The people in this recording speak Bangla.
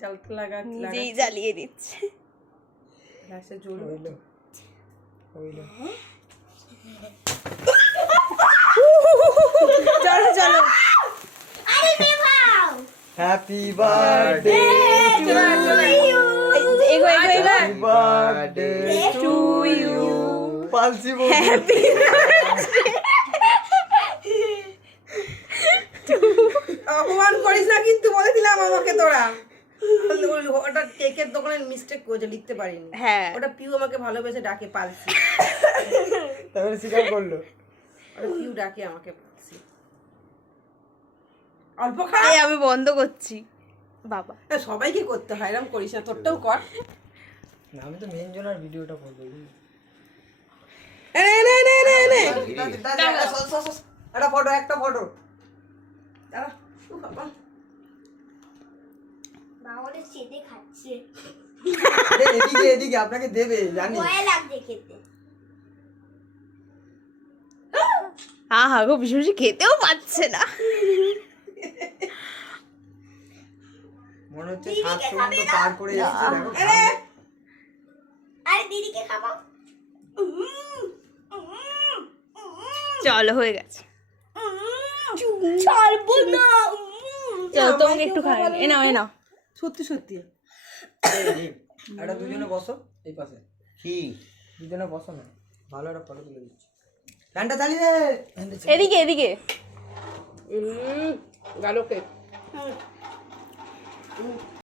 জ্বালতে লাগা নিজেই জ্বালিয়ে দিচ্ছে। গ্যাসে জ্বলবে হইলো হইলো চলো চলো হ্যাপি বার্থডে এগো এগো এগো হ্যাপি বার্থডে টু ইউ পালসি বল হ্যাপি অপমান করিস না কিন্তু বলে দিলাম আমাকে তোরা। ওটা কেকের দোকানের মিস্টেক করেছে, লিখতে পারিনি। হ্যাঁ ওটা পিউ আমাকে ভালোবেসে ডাকে পালসি। তারপরে স্বীকার করলো। ওটা পিউ ডাকে আমাকে পালসি। অল্প খা। এই আমি বন্ধ করছি বাবা। সবাইকে করতে হয়, এরকম করিস না, তোরটাও কর। না আমি তো মেন জনের ভিডিওটা করবো। একটা ফটো একটা ফটো দাঁড়া, ও বাবা। বাবারে চেটে খাচ্ছে, এদিকে এদিকে আপনাকে দেবে জানি। ভয় লাগছে খেতে। আহা গো বেশি বেশি খেতেও পাচ্ছে না। মনে হচ্ছে 7 সমুদ্র পার করে এসেছে দেখো। আরে দিদিকে খাবো। চলো হয়ে গেছে। ছাড়বো না। চলো তোমাকে একটু খাই এ নাও এ নাও। সত্যি সত্যি এটা দুজনে বসো এই পাশে। কি দুজনে বসো না, ভালো একটা ফটো তুলে দিচ্ছি। ফ্যানটা চালিয়ে দে। এদিকে এদিকে গালো কেক।